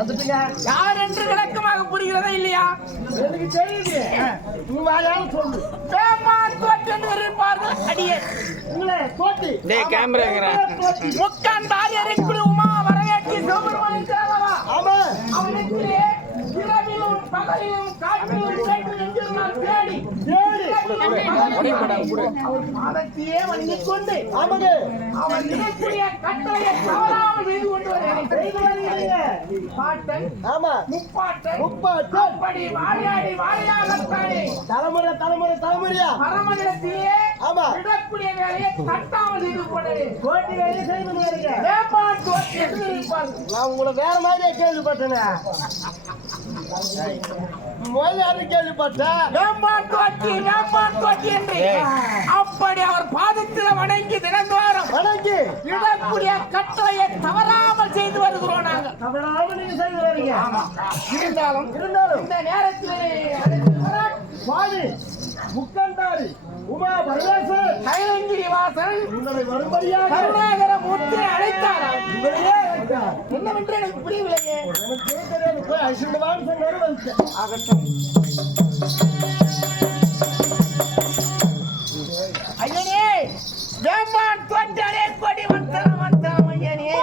வந்துட்டுங்க. யார் என்று விளக்கமாக புரிகிறதா இல்லையா? எனக்கு தெரியுது. நீ வாயால சொல்லு. பேமான் தோட்டி என்று இருப்பார்கள் அடியே. உங்களே தோட்டி. டேய் கேமரா முக்கான் தாரியரை குழு உமா வரவேற்று சிவபெருமானின் தேவவா. ஆமா. அவனுக்கு இரவிலும் பகலிலும் காற்றிலும் சேற்றிலும் எங்கிருந்தால் தேடி அவர் பாதத்தையே வணங்கிக் கொண்டு அவன் நினைக்கூடிய கட்டளையை தவறாமல் செய்து கொண்டு வருகிறேன். பாட்டன் முப்பாட்டன் அப்படி வாழையாடி வாழையாகத்தானே தலைமுறை தலைமுறை தலைமுறையா பரமனிடத்திலே விடக்கூடிய வேலையை தட்டாமல் செய்து கொண்டேன். தோட்டி வேலையை செய்து வருங்க. நான் உங்களை வேற மாதிரியே கேள்விப்பட்டேனே. கேள்விப்பட்டேன் அப்படி அவர் பாதத்தில் வணங்கி தினந்தோறும் வணங்கி இடக்கூடிய கட்டளையை தவறாமல் செய்து வருகிறோம். நாங்கள் தவறாமல் நீங்க செய்து வரீங்க. இருந்தாலும் இந்த நேரத்தில் சுவாமி முக்கண்டாரி உமா பரமேஸ்வரர் கைலங்கிரி வாசன் உங்களை வரும்படியாக கருணாகர மூர்த்தியை அழைத்தார். உங்களையே அழைத்தார். என்னவென்று எனக்கு புரியவில்லையே. எனக்கு தெரியாது. போய் ஐஸ்வர்யவான் சொன்னாரு வந்துட்டேன். ஆகட்டும். ஐயனே வேம்பான் தோற்றரே கொடி வந்தனம் வந்தனம் ஐயனே.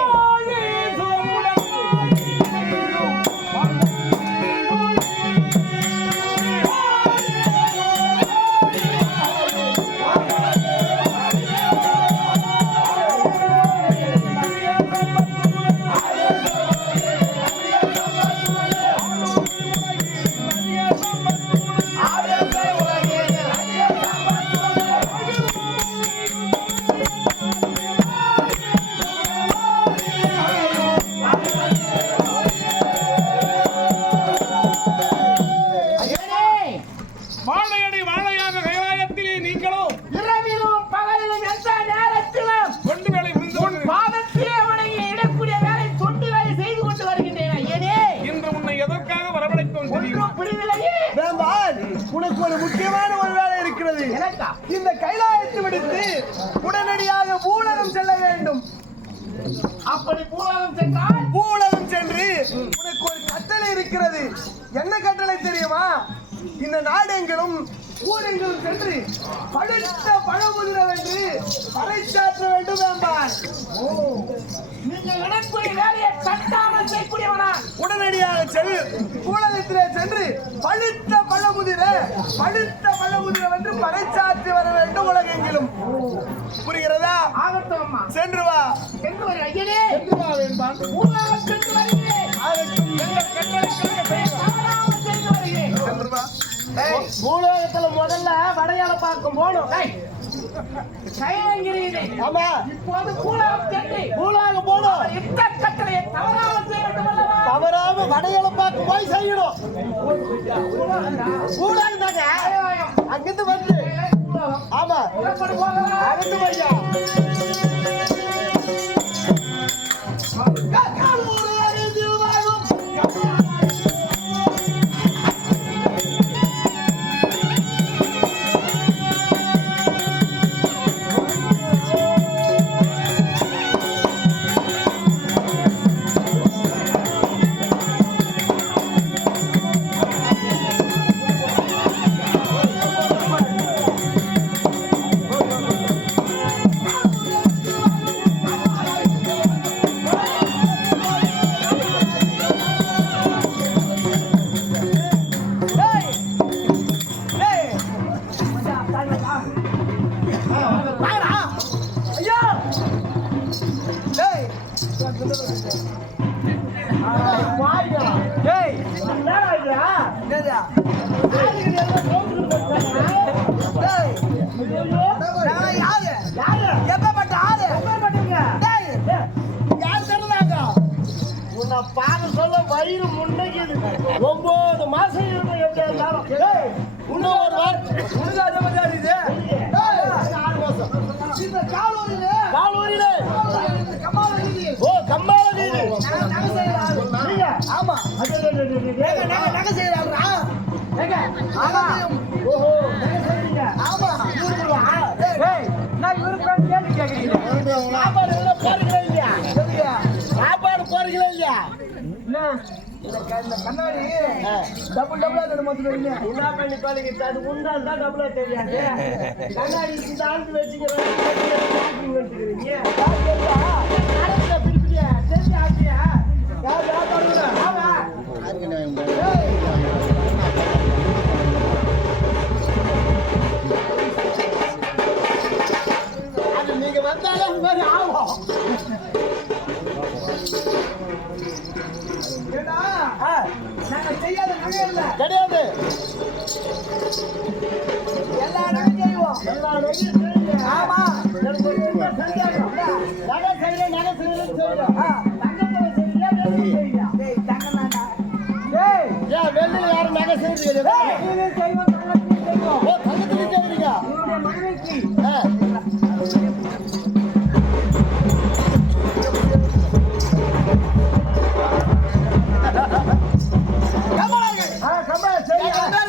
உனக்கு ஒரு முக்கியமான ஒரு வேலை இருக்கிறது. இந்த கைலாயத்தை விடுத்து உடனடியாக பூலகம் செல்ல வேண்டும். அப்படி பூலகம் சென்று உனக்கு ஒரு கட்டளை இருக்கிறது. என்ன கட்டளை தெரியுமா? இந்த நாடெங்கிலும் ஊரெங்கிலும் சென்று படுத்த பழமுதிர வென்று பறைச்சாற்ற வேண்டும் வேண்டான். நீங்கள் நடக்கூடிய வேலையை தட்டாமல் செய்யக்கூடியவனா? உடனடியாக பூலகத்திலே சென்று பழுத்த பழமுதிர வந்து பறைச்சாற்றி வர வேண்டும் உலகெங்கிலும். புரிகிறதா? ஆகட்டும் அம்மா. சென்று வா. சென்று வர ஐயனே. சென்று வா வேண்டான். பூலகம் சென்று வருகிறேன். ஆகட்டும். எங்கள் கட்டளை தவறாமல் சென்று வருகிறேன். சென்று வா. பூலகத்துல முதல்ல வடையால பார்க்கும் போனோம். ஆமா. இப்போது பூலகம் போனோம். இந்த கட்டளையை தவறாமல் செய்ய வேண்டும் அல்லவா? தவறாம வடையால பார்க்க போய் செய்யணும். பூலகம் தானே அங்கிருந்து வந்து. ஆமா அங்கிருந்து வையா. வயிறு முன்னைக்குது. 9 மாசம் இருக்கும். எப்படி இருந்தாலும் இன்னும் ஒரு வாரம் சாப்பாடு போறீங்களா இல்லையா? இந்த கண்ணாடி டபுள் மொத்தம் என்ன பண்ணி பழகிட்டு அது முன்னாள் தான் டபுளா தெரியாது. கண்ணாடி இந்த ஆண்டு வச்சுக்கிறீங்க அது நீங்க வந்தாலே இந்த மாதிரி ஆகும். நாங்க செய்யாத நகை இல்ல கிடையாது. எல்லா நகையும் செய்வோம். எல்லா நகையும் செய்யுங்க. ஆமா எனக்கு ஒரு சின்ன சந்தேகம். நகை செய்யறேன்னு சொல்லுங்க. தங்கத்துல செய்யறியா வெள்ளியில செய்யறியா? டேய் தங்கனாடா ஏன் வெள்ளியில யாரும் நகை செய்யறது கிடையாது? செய்வோம் தங்கத்தையும் செய்வோம். ஓ தங்கத்துல செய்யறீங்க. இவருடைய மனைவிக்கு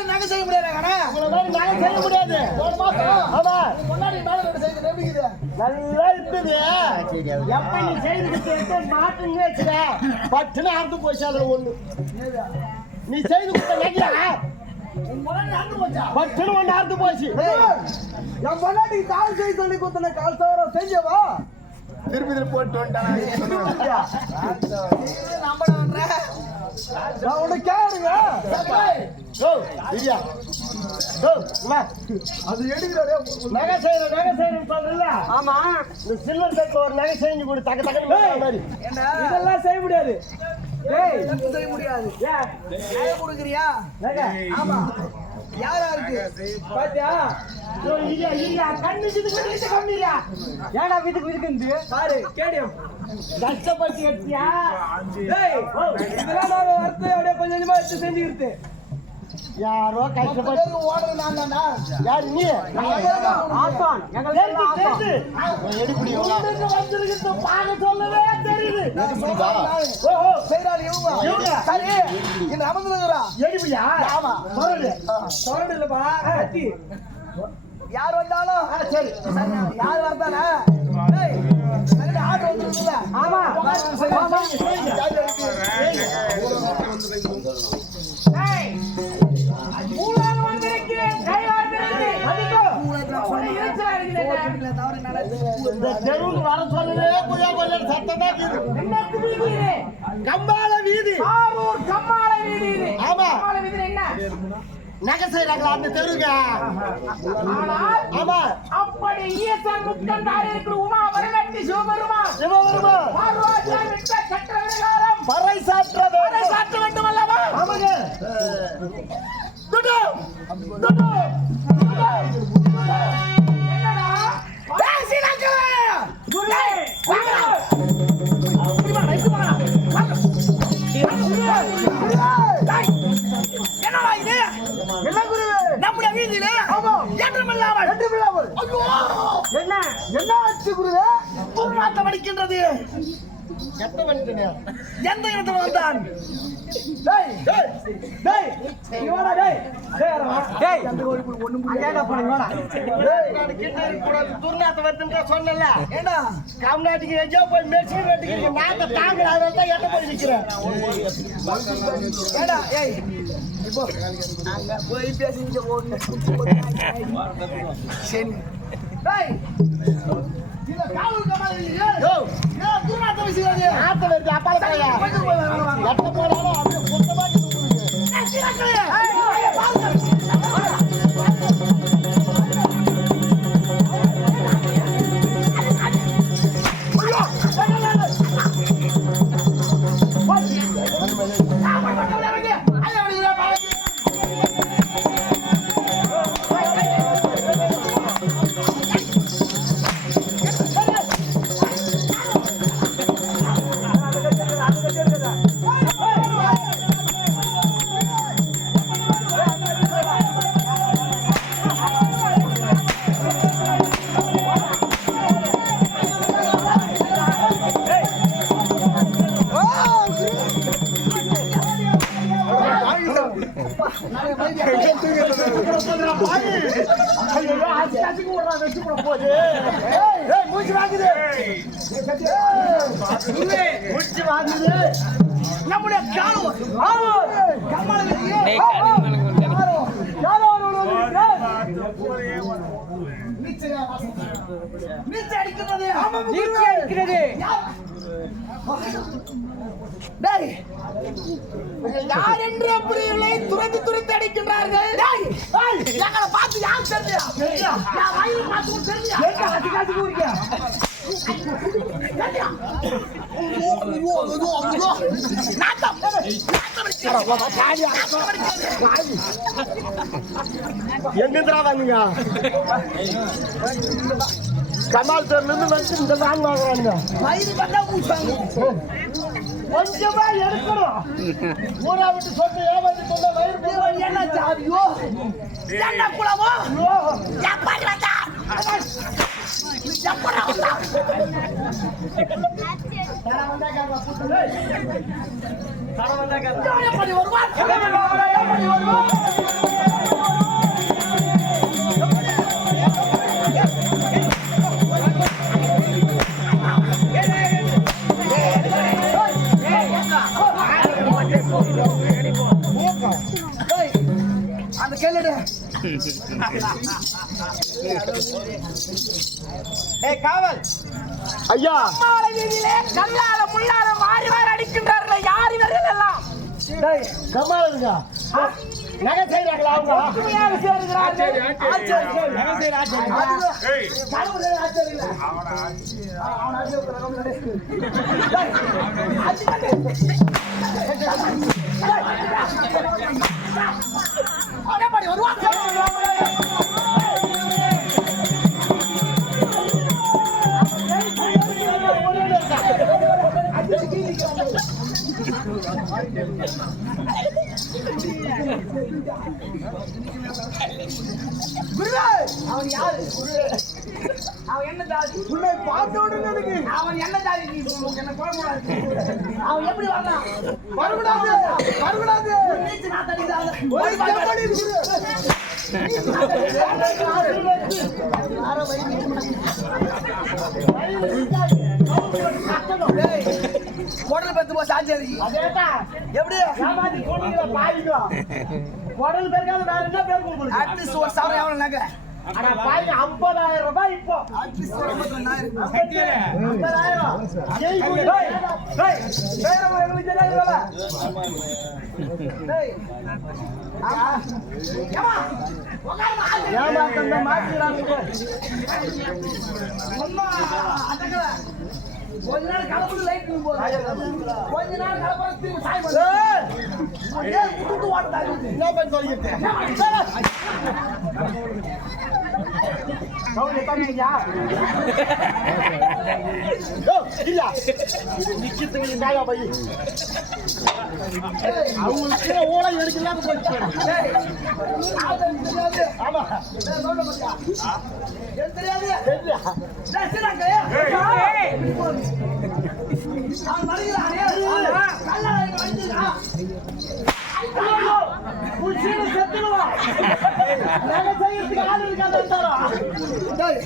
நகை செய்ய முடியாது நகை செய்ய முடியாது. ஒரு மாசம் ஆமா முன்னாடி மேல ரெண்டு செய்து நம்பிக்குது. நல்லா இருக்குது. எப்ப நீ செய்துக்கிட்டு மாட்டுன்னு வச்சுக்க பட்டுன்னு அறுத்து போச்சு. அதுல ஒண்ணு நீ செய்து கொடுத்த நகையா முன்னாடி அந்து போச்சா பட்டுன்னு ஒண்ணு அறுத்து போச்சு. என் பொண்டாட்டிக்கு கால் செய்ய சொல்லி கொடுத்தன கால் தவிர செஞ்சவா திருப்பி போட்டு வந்துட்டானா? நான் உன்னை கேளுங்க. அது எடுக்கிறாரே நகை செய்யறேன்னு சொல்றல. ஆமா இந்த சில்வர் செட்ல ஒரு நகை செஞ்சு கொடு. தக்க தக்க மாதிரி இதெல்லாம் செய்ய முடியாது. செய்ய முடியாது. நகை கொடுக்குறியா? ஆமா யாரா இருக்கு பாத்தியா? ஏடா வீட்டுக்கு வீட்டுக்கு பாரு கேடியம் கஷ்டப்பட்டு எடுத்தியா? இதெல்லாம் நான் வறுத்து அப்படியே கொஞ்சம் கொஞ்சமா எடுத்து செஞ்சுக்கிட்டு யாரோ கஷ்டப்பட்டு ஓடுற நான் தானா? யாரு நீ? ஆசான் வந்திருக்கிறது பார்க்க சொல்லவே தெரியுது. செய்யறாள் இவங்க. சரி இந்த அமர்ந்துருக்கிறா எடுப்பியா? ஆமா சொரடு இல்லப்பா கத்தி. யார் வந்தாலும் சரி யார் வந்தானே ஆட்டோ வந்துருக்குல்ல. ஆமா இந்த தெருவுக்கு வர சொல்லவே கொஞ்சம் சத்தம் தான் இருக்குது. கம்பால வீதி. ஆமா நகை செய்யறாங்களா அந்த தெருவுக்கு? ஆமா அப்படி ஈசன் முக்கந்தாரி இருக்கிற உமா வரலட்சி சிவபெருமான் சட்டவிகாரம் பறை சாற்ற சாட்ட வேண்டும் அல்லவா? ஆமாங்க. என்னடா இது? என்ன குருவே? நம்முடைய வீதியிலே ஏற்றமில்லாமல் என்ன ஆச்சு குருவே? துர்நாற்றம் அடிக்கின்றது. எத்த பண்ணிட்டேன். எந்த இடத்துல வந்தான்? துர்நாத்தம் வருதுன்னு சொன்னல. ஏண்டா கம்நாட்டுக்கு எங்கேயோ போய் மெடிசன் எடுத்துக்கிறீங்க. நாட்டை தாங்கல. அதனால தான் எட்ட போய் நிற்கிறேன். ஏடா ஏய் இப்போ அங்க போய் பேசிட்டு ஓடு. சரி டேய் இந்த காலு கமாலிங்க. யோ ஏன் துர்நாத்தம் வீசுறாங்க? நாட்டை வருது அப்பால போயா. எட்ட போறானோ அப்படியே சுத்தமா நம்முடைய காலம் நீச்சல் அடிக்கிறது யார் என்று புரியவில்லை. துரத்தி துரத்தி அடிக்கின்றார்கள். எங்களை பார்த்து யார் தெரியா எங்கிருந்தா வந்தீங்க? கமால் பேர்ல இருந்து வந்து இந்த வேன் வாங்குறானுங்க. வயிறு பார்த்தா பூச்சாங்க. கொஞ்சமா எடுக்கணும். ஊரா விட்டு சொன்ன ஏமாத்தி சொன்ன வயிறு என்ன சாதியோ என்ன குலமோ எப்படி வந்தா எப்படி வந்தா எப்படி வருவான் எப்படி வருவான் அந்த கேளுடா. காவல் ஐயா, மாலை வீதியிலே கல்லால முள்ளால மாறி மாறி அடிக்கின்றார்கள். யார் இவர்கள் எல்லாம்? கமாலுங்க நகை செய்யறாங்களா? அவங்க உண்மையாக சேர்கிறார்கள். நகை செய்யற ஆச்சரியம். அவன் யாரு? அவன் என்ன ஜாதி? உன்னை பார்த்தோடு எனக்கு அவன் என்ன ஜாதி? நீ என்ன குழப்பக்கூடாது. அவன் எப்படி வந்தான்? வரக்கூடாது, வரக்கூடாது. நீச்சு நான் தடிக்கிறாங்க. ஒரு ஜம்படி உடல் பத்து போ சாச்சேரி. எப்படி உடல் பேருக்காக வேற என்ன பேர் உங்களுக்கு? அட்லீஸ்ட் ஒரு சவரம் எவ்வளவு நகை? ஆனா பாய்க்கு 50,000 ரூபாய் இப்போ. அட்லீஸ்ட் ஒரு 52,000. 50,000. வேற எங்களுக்கு தெரியாதுல. டேய். ஆமா. ஏமா. ஏமா தந்த மாத்திராங்க. அம்மா அடக்கல. கொஞ்ச நாள் கலப்புது லைட் போடு. கொஞ்ச நாள் கலப்புது சாய் பண்ணு. ஏய் குட்டு ஓடுதா? என்ன பண்ண சொல்லிட்டு? கவுல தண்ணியா? ஓ இல்ல. நிக்கித்துக்கு இந்தாயா பை. அவங்களுக்கு ஓலை எடுக்கலாம் போச்சு. டேய். ஆதம் தெரியாது. ஆமா. டேய் சொல்ல மாட்டியா? எனக்கு தெரியாது. தெரியல. டேய் சிராங்க. ஏய். நான் மறியறானே. கல்லா வந்துடா. ஐயோ! புடிச்சிட்டு செத்துடுவா. நகை செய்யறதுக்கு ஆள் இருக்காதா? டேய்.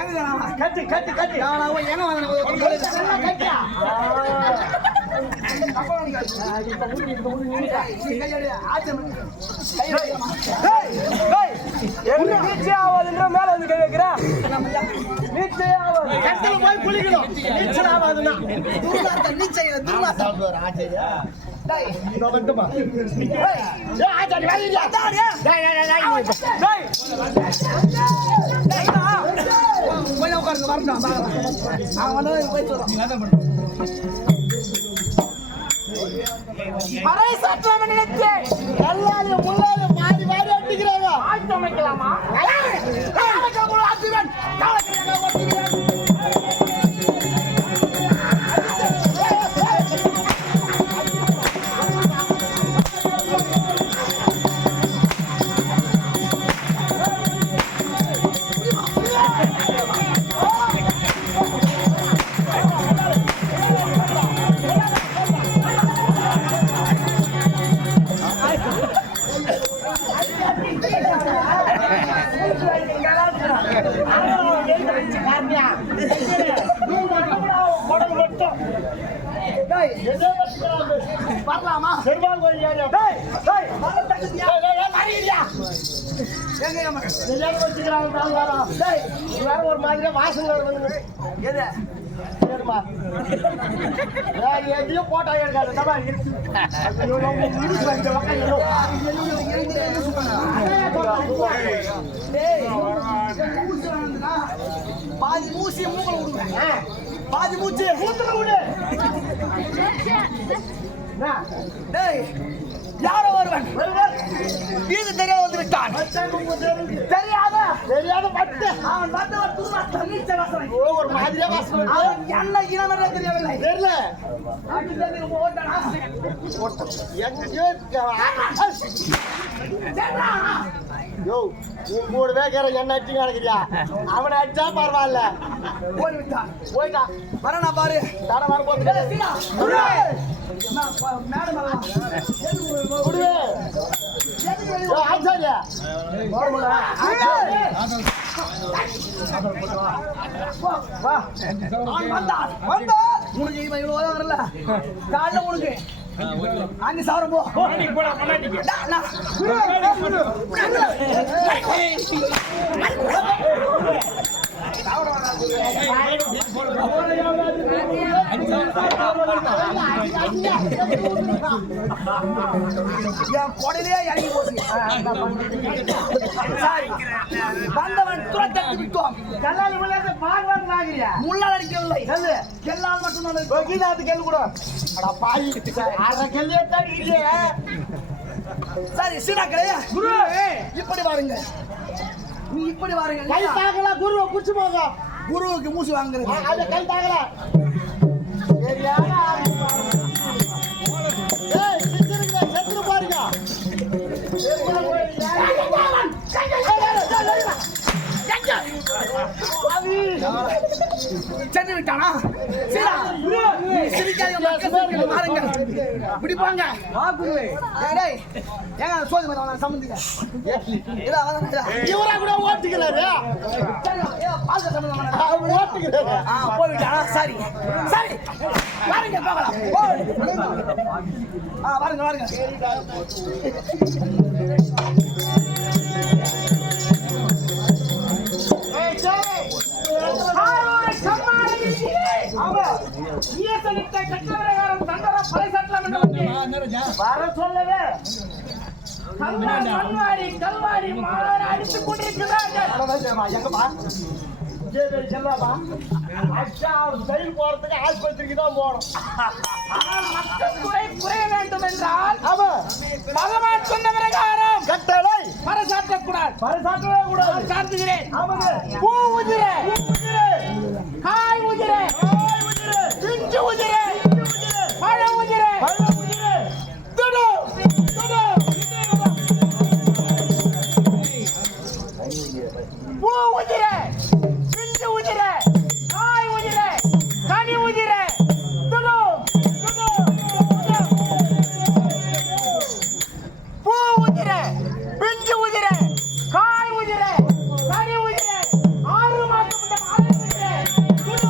எங்க காணாம? கட்டி கட்டி கட்டி. நான் எங்க வாங்குறேன்? கட்டியா? நீச்சே ஆகாதுன்ற மேல வந்து கை வைக்கிற. நீச்சே ஆகாது. கட்டில போய் குளிக்கணும். நீச்சல் ஆகாதுன்னா. நீச்சல் துர்வாசம். டேய். இதோ வந்துமா. டேய். ஏய் ஆச்சாரி வாங்க. டேய் டேய் டேய். டேய். போய் உட்காருங்க வரணும் பாக்கலாம். அவன் வந்து போய் சொல்றான். அரை சற்றம் நினைத்தேன். எல்லாரும் முள்ளால மாறி மாறி அடிக்கிறாங்க. ஆட்சி அமைக்கலாமா? டேய் என்ன பண்றாங்க? வரலாமா பெருமாள் கோயில் ஏரியா. டேய், டேய், மறியடியா எங்க சரியான வச்சுக்கிறாங்க தாங்காரா. டேய், இது வேற ஒரு மாதிரியா வாசனை வருதுங்க. எது சரிம்மா. வேற எதையும் போட்டா எடுக்காது. தப்பா இருக்கு. ஐயோ, நம்ம இடிச்சு வந்து உக்காந்து. பாதி மூசி மூக்கல விடுங்க பாதி மூச்சு மூத்துல விடு. டேய் யாரோ ஒருவன் இது தெரியாத வந்து விட்டான் தெரியாத பட்டு அவன் வந்தவன் துருவா தண்ணீச்ச வாசனை ஒரு மாதிரியா வாசனை அவன் என்ன இனமே தெரியவில்லை தெரியல. அடிச்சதுக்கு போட்டானா யோ, உன் கூட வேற என்ன அடிச்சு கிடக்குறியா? அவனை அடிச்சா பரவாயில்ல. ஓடி விட்டான் போயிட்டான். வரனா பாரு தட வர போது ஆச்சாரியா உனக்கு இவன் இவ்வளவு வரல காலைல உனக்கு அங்க சாவரம் போ என் கொடையிலே இறங்கி போச்சு வந்தவன் துரத்தி விட்டோம் கல்லால் விளையாட்டு பார்வாங்க ஆகிறியா? முள்ளால் அடிக்கவில்லை கெல்லால் மட்டும் கீதாத்து கேள்வி கூட அட பாய் அட கேள்வியே தாடிக்கிறியே. சரி சீடாக்கலையா குரு இப்படி வாருங்க நீ இப்படி வாருங்க கை தாக்கல குருவை குச்சி போங்க. குருவுக்கு மூச்சு வாங்குறது அது கை தாக்கல. சரியான ஏய் சித்திரங்க செத்து பாருங்க. சென்று விட்டானா சீடா சிரிக்காதீங்க மக்கள் பாருங்க இப்படி போங்க டேய் ஏங்க சோதி பண்ண சம்பந்திங்க இதா வந்தா இவரா கூட ஓட்டுகிறாரு. பால் சம்பந்தம் ஓட்டுகிறாரு. போய்விட்டானா சரி சரி வாருங்க போகலாம் வாருங்க வாருங்க வர சொல்லவே கல்வாரி மாற அடித்துக் கொண்டிருக்கிறார்கள் எங்கப்பா செல்லாமா அச்சா சைடு போறதுக்கு ஆஸ்பத்திரிக்கு தான் போகணும். மக்கள் குறை குறைய வேண்டும் என்றால் ஆமா பகவான் சொன்ன பிரகாரம் கட்டளை பறைசாற்றக்கூடாது பரிசாற்றவே கூடாது. சார்த்துகிறேன் ஆமாங்க. பூ உதிரே காய் உதிரே பிஞ்சு உதிரே பழ உதிரே துடு துடு பூ உதிரே பிஞ்சு உதிரே காய் உதிரே கனி உதிரே துடு துடு பூ உதிரே பிஞ்சு உதிரே காய் உதிரே கனி உதிரே 6 மாசம் முன்ன ஆறு உதிரே துடு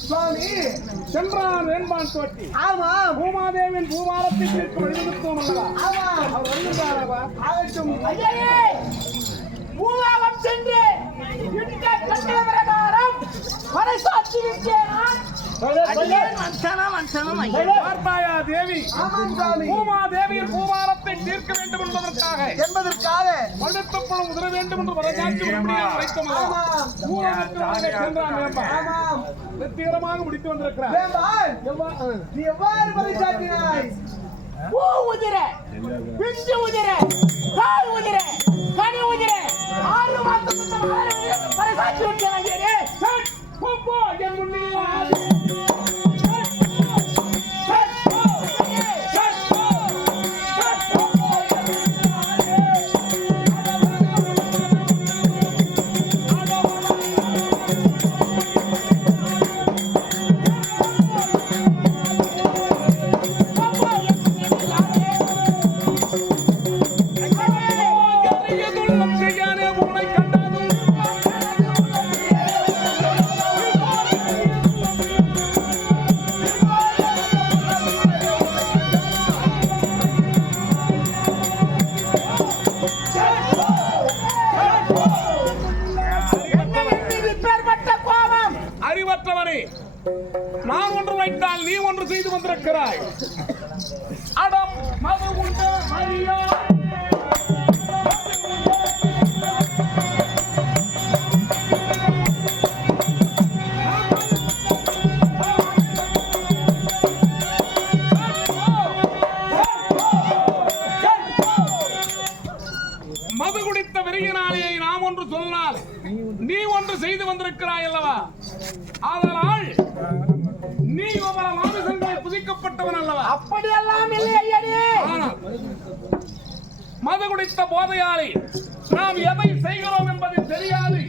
சுவாமி சென்றான் வேண்பான் தோட்டி ஆமா பூமாதேவின் பூமாரத்தில் இருக்கும் எழுதுத்தோம் அல்லவா ஆமா அவர் வந்துட்டாரவா ஆகட்டும் ஐயே பூவாகம் சென்று இடிக்க கட்டளை பிரகாரம் பறைசாற்றி விட்டேன் பார்ப்பாயா தேவி ஆமாம் சுவாமி பூமாதேவியின் பூமாரத்தை தீர்க்க வேண்டும் என்பதற்காக பழுத்தப்பழம் உதர வேண்டும் என்று வரலாற்று உடனடியாக உரைத்தோம் அல்லவா? ஆமாம். பூரகத்திலே சென்றான் வேண்பான் ஆமாம் வெற்றிகரமாக முடித்து வந்திருக்கிறார் வேம்பாள், நீ எவ்வாறு பறைசாற்றினாய் பூ உதிர பிஞ்சு உதிர காய் உதிர கனி உதிர 6 மாசம் பறைசாற்றி விட்டேன் போ என் முன்னிலே Hey! வந்திருக்கிறாய். அடம் மது உண்ட மரியா மது குடித்த வெறியனாளியை நாம் ஒன்று சொன்னால் நீ ஒன்று செய்து வந்திருக்கிறாய் அல்லவா? அதனால் நீ ஒவ்வொரு மாமிசங்களை புதிக்கப்பட்டவன் அல்லவா? அப்படியெல்லாம் இல்லை ஐயனே. ஆனால் மது குடித்த போதையாளி நாம் எதை செய்கிறோம் என்பது தெரியாது.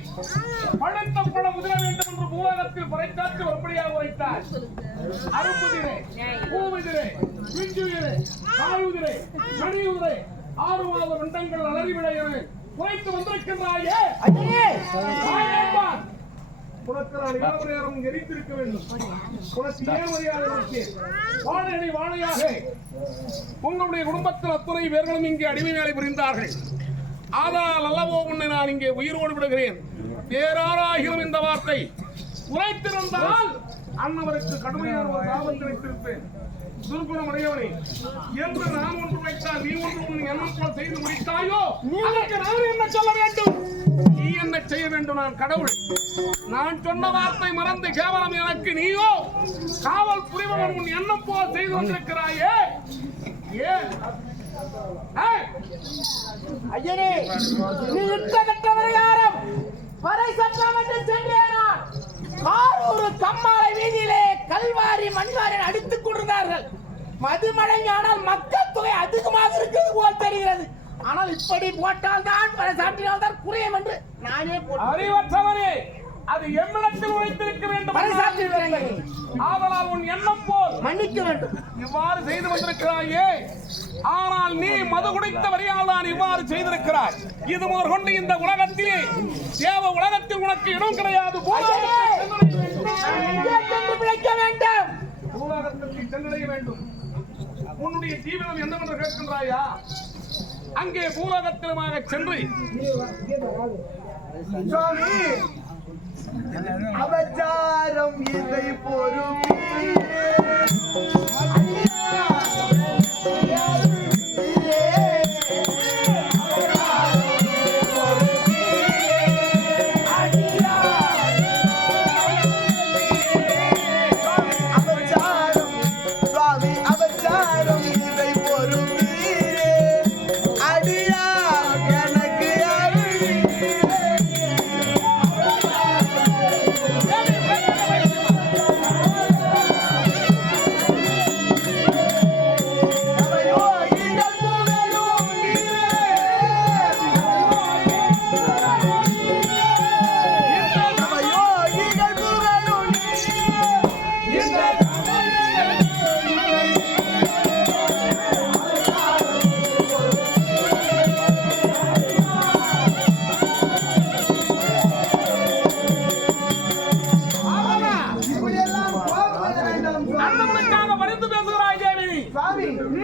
பழுத்த பழம் உதிர வேண்டும் என்று பூலகத்தில் பறைக்காற்று ஒருபடியாக உரைத்தார். அரும்புதிரே, பூவிதிரே, பிஞ்சுதிரே, காயுதிரே, மணியுதிரே, 6 மாத மண்டங்கள் அலறி விளையவே குறைத்து வந்திருக்கின்றாயே. உனக்கு நான் இவ்வளவு நேரம் எரித்திருக்க வேண்டும். உனக்கு ஏன் மரியாதை கொடுத்தேன்? வாழையடி வாழையாக உங்களுடைய குடும்பத்தில் அத்துணை பேர்களும் இங்கே அடிமை வேலை புரிந்தார்கள். ஆனால் அல்லவோ உன்னை நான் இங்கே உயிரோடு விடுகிறேன். வேறாராகிலும் இந்த வார்த்தை உரைத்திருந்தால் அன்னவருக்கு கடுமையான ஒரு சாபத்தை வைத்திருப்பேன். துர்குணம் அடையவனே என்று நான் ஒன்று வைத்தால் நீ ஒன்று உன் எண்ணம் போல் செய்து முடித்தாயோ, அதற்கு நான் என்ன சொல்ல வேண்டும்? நீ என்ன செய்ய வேண்டும்? நான் கடவுள். நான் சொன்ன வார்த்தை மறந்து கேவலம் எனக்கு நீயோ காவல் புரிபவன் உன் எண்ணம் போல் செய்து கொண்டிருக்கிறாயே. ஏன் ஐயனே, நீ இட்டகட்ட விவகாரம் வரை சட்டம் என்று சென்றேனா? காரூர் கம்மாளை வீதியிலே கல்வாரி மண்வாரி அடித்துக் கொண்டிருந்தார்கள். மதுமடங்கானால் மக்கள் தொகை அதிகமாக இருக்கிறது போல் தெரிகிறது. ஆனால் இப்படி போட்டால் தான் பல சாட்டினால் தான் குறையும் என்று நானே அறிவற்றவனே, அது எம்மிடத்தில் உழைத்திருக்க வேண்டும். ஆதலால் உன் எண்ணம் போல் மன்னிக்க வேண்டும். இவ்வாறு செய்து வந்திருக்கிறாயே. ஆனால் நீ மது குடித்த வரையால் தான் இவ்வாறு செய்திருக்கிறாய். இது முதல் கொண்டு இந்த உலகத்திலே தேவ உலகத்தில் உனக்கு இடம் கிடையாது. பூலோகத்திற்கு சென்றடைய வேண்டும். உன்னுடைய ஜீவனம் என்னவென்று கேட்கின்றாயா? அங்கே பூலோகத்திலுமாக சென்று சுவாமி அவதாரம் இதை பொறுப்பே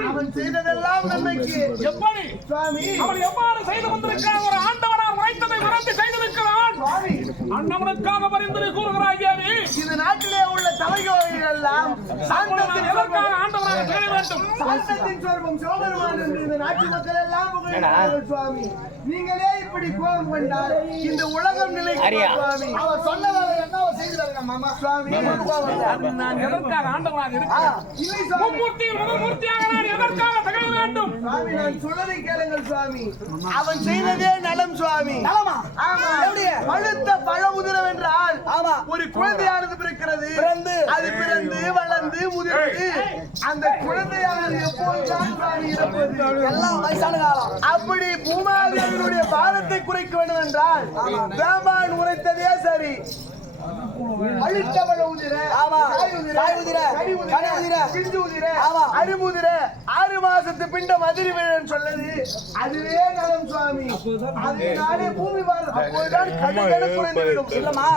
அவன் செய்ததெல்லாம் நன்மைக்கு. எப்படி சுவாமி அவன் எவ்வாறு செய்து வந்திருக்கிறான்? ஒரு ஆண்டவனார் உரைத்ததை மறந்து செய்திருக்கிறான். சுவாமி அண்ணவனுக்காக பரிந்துரை கூறுகிறாய். இந்த நாட்டிலே உள்ள தலைவர்கள் எல்லாம் சாந்தத்தின் எதற்காக ஆண்டவனாக செய்ய வேண்டும்? சாந்தத்தின் சொர்பம் சிவபெருமான் என்று இந்த நாட்டு மக்கள் எல்லாம் புகழ்கிறார்கள். சுவாமி நீங்களே இப்படி கோபம் கொண்டால் இந்த உலகம் நிலைக்கும் சுவாமி. அவர் சொன்னதாக என்ன செய்கிறாங்க மாமா? சுவாமி நான் எதற்காக ஆண்டவனாக இருக்கிறேன்? இல்லை சுவாமி. மும்மூர்த்தியில் முதல் மூர்த்தியாக நான் எதற்காக திகழ வேண்டும்? சுவாமி நான் சொல்றதை கேளுங்கள் சுவாமி. அவன் செய்ததே நலம் சுவாமி. நலமா? ஆமா. பழுத்த பழ உதிரம் என்றால் ஆமா. ஒரு குழந்தையானது பிறக்கிறது. அது பிறந்து வளர்ந்து முதிர்ந்து அந்த குழந்தையானது எப்போதுதான் சுவாமி இருப்பது? எல்லாம் வயசான காலம். அப்படி பூமாதேவியினுடைய பாரத்தை குறைக்க வேண்டும் என்றால் வேம்பான் உரைத்ததே சரி. அழுத்த பழ உதிர, ஆமா. காய் உதிர, காய் உதிர, கனி உதிர, கனி உதிர, பிஞ்சு உதிர, ஆமா. அருமுதிர 6 மாசத்து பிண்டம் அதிரி விழன்னு சொல்லது அதுவே நலம் சுவாமி. அதனாலே பூமி பாரதம் அப்போதுதான் கடுகடு குறைந்துவிடும். இல்லம்மா,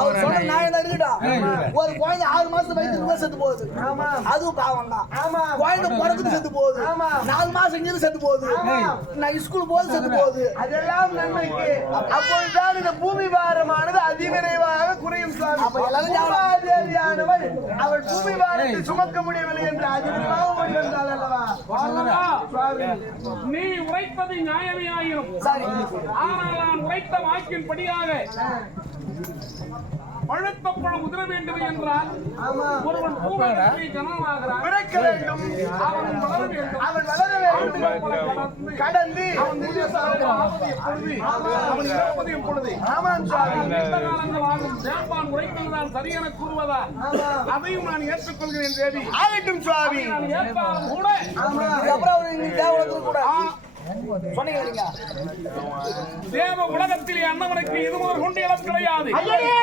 அவர் சொன்ன நியாயம் தான் இருக்கட்டும். ஒரு குழந்தை 6 மாசம் வயிற்றுல செத்து போகுது. ஆமா. அதுவும் பாவம் தான். ஆமா. குழந்தை பிறகுது செத்து போகுது. ஆமா. 4 மாசம் இங்கிருந்து செத்து போகுது. ஆமா. நான் ஸ்கூல் போது செத்து போகுது. அதெல்லாம் நன்மைக்கு. அப்போதுதான் இந்த பூமி பாரமானது அதிவிரைவாக குறையும் சுவாமி. அப்ப எல்லாரும் பூமாதேவியானவள் அவள் பூமி வானத்தை சுமக்க முடியவில்லை என்று அதிகமாக ஓடி வந்தாள் அல்லவா பார்வதா, சுவாமி. நீ உரைத்தது நியாயமே ஆயிரும். ஆனால் நான் உரைத்த வாக்கின்படியாக பழுத்த பழம் உதிர வேண்டும் என்றால் ஆமா. ஒருவன் பூமியை ஜனமாகிறான். பிறக்க வேண்டும், அவன் வளர வேண்டும். அவன் வளர வேண்டும், கடந்து அவன் ஆவது எப்பொழுது? அவன் இறப்பது எப்பொழுது? ஆமாம் சுவாமி. நீண்ட காலங்கள் ஆகும். தேவான் உரைத்ததுதான் சரி என கூறுவதா? ஆமா. அதையும் நான் ஏற்றுக்கொள்கிறேன் தேவி. ஆகட்டும் சுவாமி. நான் ஏற்பாலும் கூட ஆமா. தேவ உலகத்திலே அன்னவனுக்கு இதுமுதல் கொண்டு இடம் கிடையாது. ஐயனே,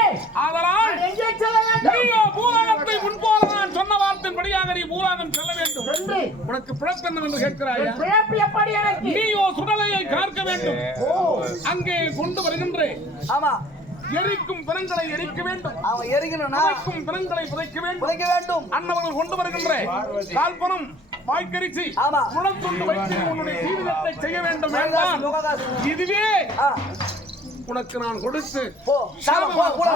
ஆதலால் எங்கே செல்ல வேண்டும்? நீயோ பூலோகத்தை முன்போல நான் சொன்ன வார்த்தையின்படியாக நீ பூலோகம் செல்ல வேண்டும். என்று உனக்கு பிறப்பு என்னவென்று கேட்கிறாயா? பிறப்பு எப்படி எனக்கு? நீயோ சுடலையை காக்க வேண்டும். அங்கே கொண்டு வருகின்றேன். ஆமா, எரிக்கும் பிணங்களை எரிக்க வேண்டும். அவன் எரிக்கணும்னா புதைக்கும் பிணங்களை புதைக்க வேண்டும். புதைக்க வேண்டும். அன்னவர்கள் கொண்டு வருகின்ற கால்பனம் வாய்க்கரிசி ஆமா. முழத்துண்டு வைத்து உன்னுடைய ஜீவிதத்தை செய்ய வேண்டும் வேண்டாம். இதுவே ஆ, உனக்கு நான் கொடுத்து போ. சாம, போ, போ.